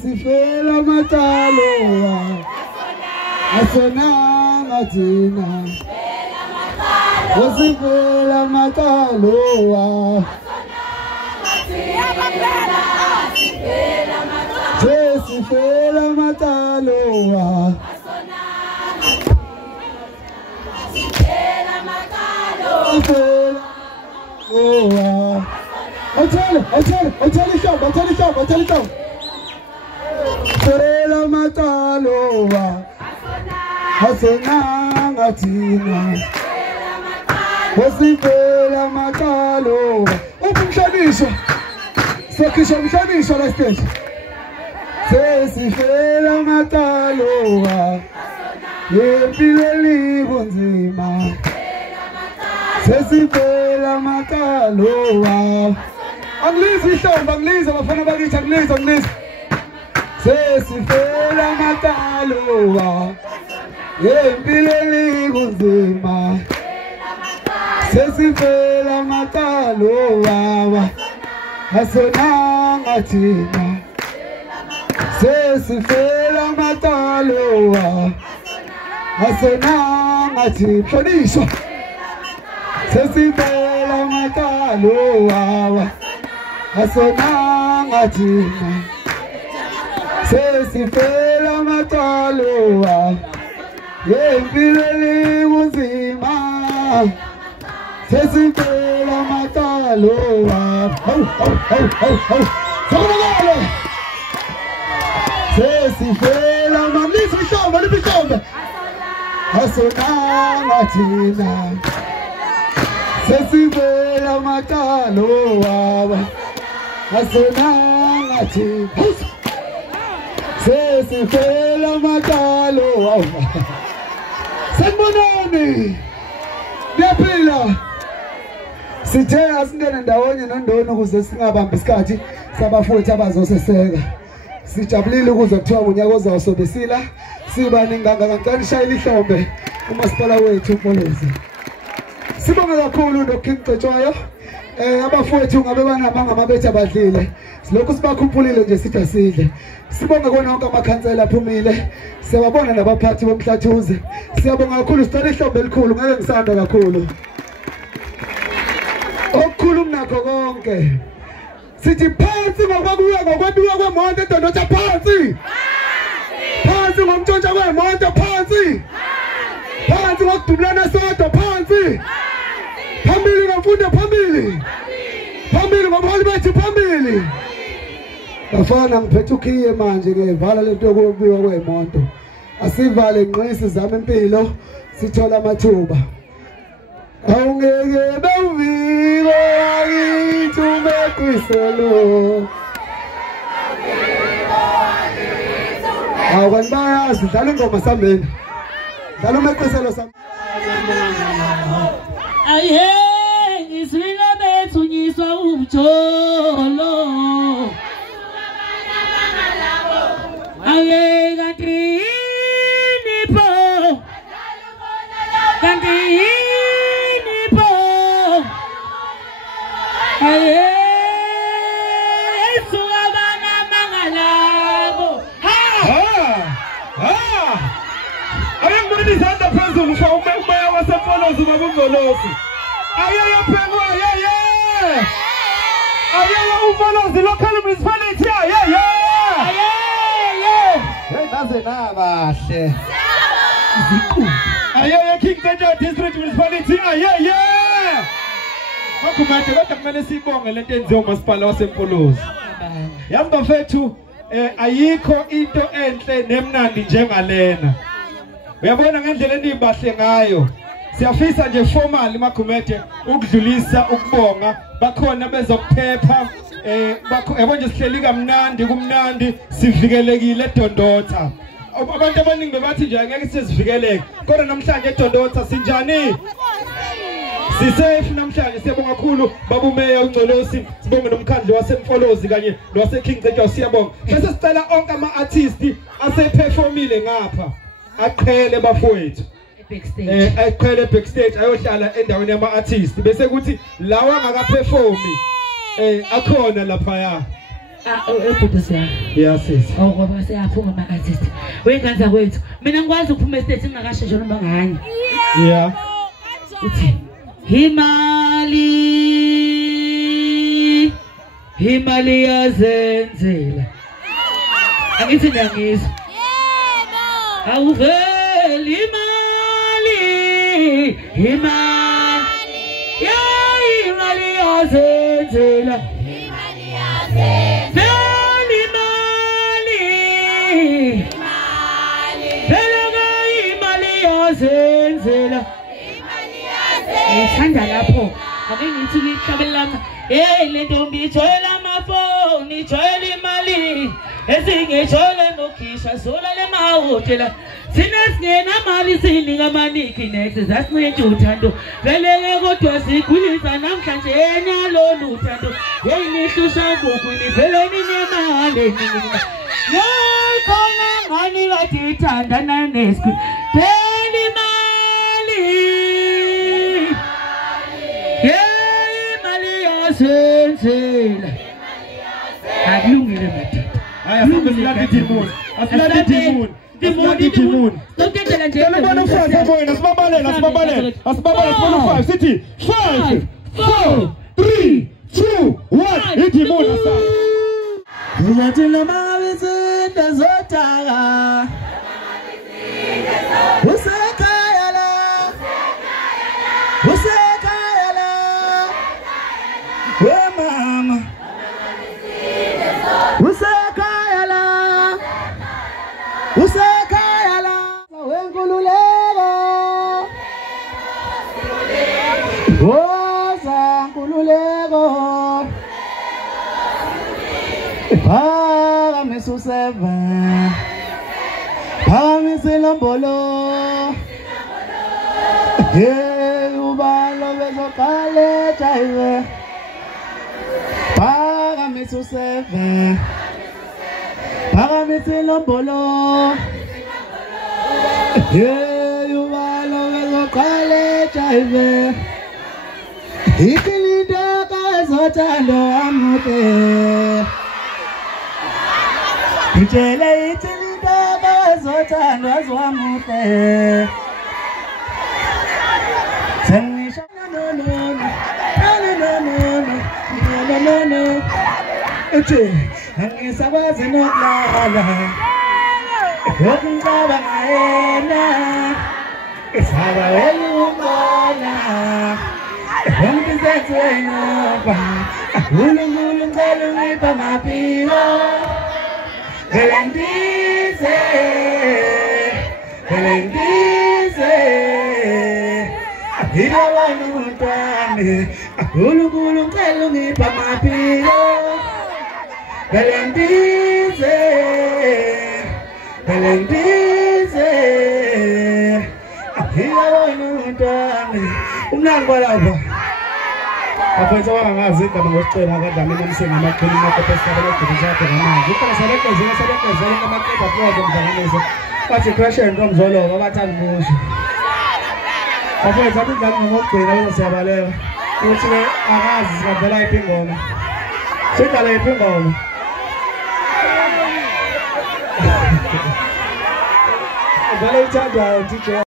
Sifela mataloa asonanga tina sifela mataloa sifela mataloa Sifela mataloa asonanga tina sifela mataloa umshadisho sekisho umshadisho la stage sifela mataloa yempileli kunzima sifela mataloa Anglizi hlomba anglizi abafana bakithi anglizi sifela mataloa yempileli kunzima sifela mataloa asonanga thina sifela mataloa asonanga thina mhlonishwa sifela mataloa asonanga thina sifela mataloa yempileli kunzima sifela mataloa sifela malizi asonanga thina sifela mataloa asonanga thina sifela mataloa sanibonani niyaphila sithe asingene ndawonye nondoni ukuze singabambi isikhathi sabafowethu abazoseseka sijabulile ukuze kuthiwa unyaka ozayo sobesila sibaningi kangaka shayela ihlombe umasipala wethu uMpolozi sibonga kakhulu noKing Cetshwayo abafowethu ngabe banamanga mabethu abadlile silokhu sibakhuphulile nje sithi asidle sibonga kona wonke amakhansela aphumile siyababona nabaphathi bomhlathuze siyabonga kakhulu sithatha ihlombe elikhulu ngeke ngisanda kakhulu okukhulu kunakho konke sithi phansi ngokwabiwa kwemoto eDondotha phansi phansi ngomtshontsha kwemoto phansi phansi ngokudubulana sodwa phansi phambili ngemfundo phambili ngomholi bethu phambili bafana ngiphethe ukhiye manje ke vala lento yokubiwa kwemoto asivale inqisi zami impilo sithola amathuba awungeke bawuviko akithume kwiselo awukani bayazi dlala ingoma sambeni dlala umeqiselo sami aye iswile bethunyiswa umjolo aye kanti nipo aye suwabana mangalabo ayengibona izandla phezulu fa umoya waseMpolozi babungolosi ayeyophenwa ayeyo uMpolozi local municipality naze nabahle ayeyo King Cetshwayo district municipality Makhumate kodwa kumele sibonge lento enziwa umasipala waseMpolozi yami bafethu ayikho into enhle nemnandi njengalena uyabona ngendlela enibahle ngayo siyafisa nje formal Makhumate ukudlulisa ukubonga bakhona bezokuphepha yabo nje sihleli kamnandi kumnandi sivikelekile eDondotha abantu abaningi bebathi nje angeke sizivikeleke kodwa namhlanje eDondotha sinjani sisafe namhlanje siyabonga kakhulu babumeya uNgcolosi sibonge nomkhandlu waseMpolozi kanye nowaseKing Cetshwayo siyabonga bese sicela onke ama-artists aseperformile ngapha aqhele bafowethu backstage aqhele backstage ayohlala endaweni yama-artists bese kuthi lawa angakaperformi akhona lapha Ebhuti Yes sis. ngoba siyaphuma ama-artist. Wengane kwethu. Mina ngikwazi ukuphuma estage ngingakasheshe noma ngani. Yeah. Uthi Himali yazenzela. Angithi ngiyangizwa. Yebo. Awuveli imali. Ya imali yazenzela. Imali yazenzela. Imali yazenzela. Ngithanda lapho ake ngithi ngihlabelana le ntombi ijwayele amafoni ijwayele imali ezingijwayele nokhishwa sola le mahhotela sine singenamali sinika amaniki next zasincentshe uthando veleke kodwa sikhulisa namhlanje enalolu uthando nihlusha ngokwini vele ninemali khona ngani kade ithandana nesku phela imali Senzela akulungile madoda Haya sasa siladi timuni. Asiladi timuni. Timuni. Toketela nje. Ngibona ufasa boyena sibabalela. Sibona 5 sithi 5 4 3 2 1 itimuni sasa. Uyathi noma wizinto zotaka. Usekhaya la. We mama Usekhaya la wenkululeko Woza nkululeko Phakamisa u7 Phakamisa ilombolo Hey ubalo bezoqale jayiwe Phakamisa u7 Phakamisa ilombolo Hey ubalo bezoqale jayiwe Ikilinda kazothando amuke Ngitshele ikilinda kazothando amuke Sengisho no Ethi angisakwazi nokulala Ngicabanga yena Isaba welungana Ngizethwena ba UNkulunkulu ngicela ungiphe amaphilo Ngilendize Ngilawani umntwana uNkulunkulu ngicela ungiphe amaphilo Ngilendize Ngilawani umntwana umnango lapha Afethu wangazi igama ngosicela akadlamini umsenga amaqhulu nakho esibona udukuzaphe ngamanje ukhona selekezile amaqhulu apho mzanganiso bathi crash and romzolo babathanda kusho Afethu akudlala ngokugcina bese siyabalela ukuthi akazi sikadlala iphi ingoma sidlala iphi ingoma Dale ithandwayo DJ